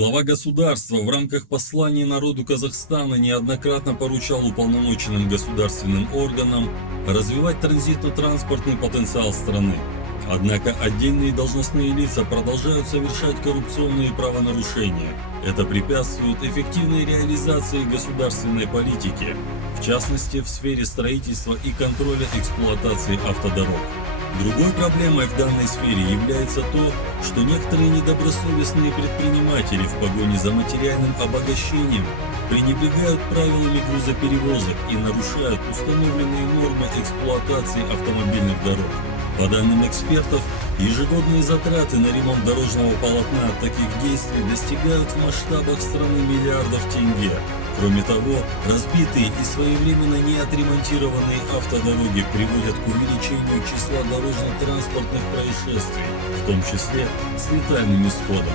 Глава государства в рамках послания народу Казахстана неоднократно поручал уполномоченным государственным органам развивать транзитно-транспортный потенциал страны. Однако отдельные должностные лица продолжают совершать коррупционные правонарушения. Это препятствует эффективной реализации государственной политики, в частности в сфере строительства и контроля эксплуатации автодорог. Другой проблемой в данной сфере является то, что некоторые недобросовестные предприниматели в погоне за материальным обогащением пренебрегают правилами грузоперевозок и нарушают установленные нормы эксплуатации автомобильных дорог. По данным экспертов, ежегодные затраты на ремонт дорожного полотна от таких действий достигают в масштабах страны миллиардов тенге. Кроме того, разбитые и своевременно не отремонтированные автодороги приводят к увеличению числа дорожно-транспортных происшествий, в том числе с летальным исходом.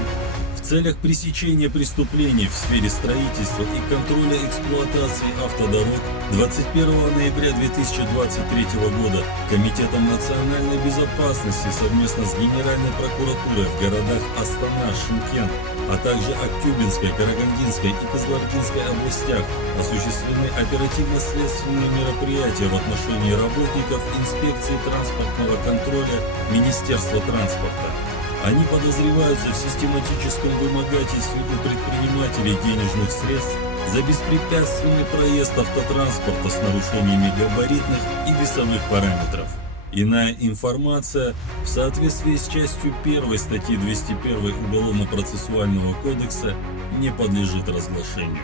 В целях пресечения преступлений в сфере строительства и контроля эксплуатации автодорог 21 ноября 2023 года Комитетом национальной безопасности совместно с Генеральной прокуратурой в городах Астана, Шымкент, а также Актюбинской, Карагандинской и Кызылординской областях осуществлены оперативно-следственные мероприятия в отношении работников инспекции транспортного контроля Министерства транспорта. Они подозреваются в систематическом вымогательстве у предпринимателей денежных средств за беспрепятственный проезд автотранспорта с нарушениями габаритных и весовых параметров. Иная информация в соответствии с частью 1 статьи 201 Уголовно-процессуального кодекса не подлежит разглашению.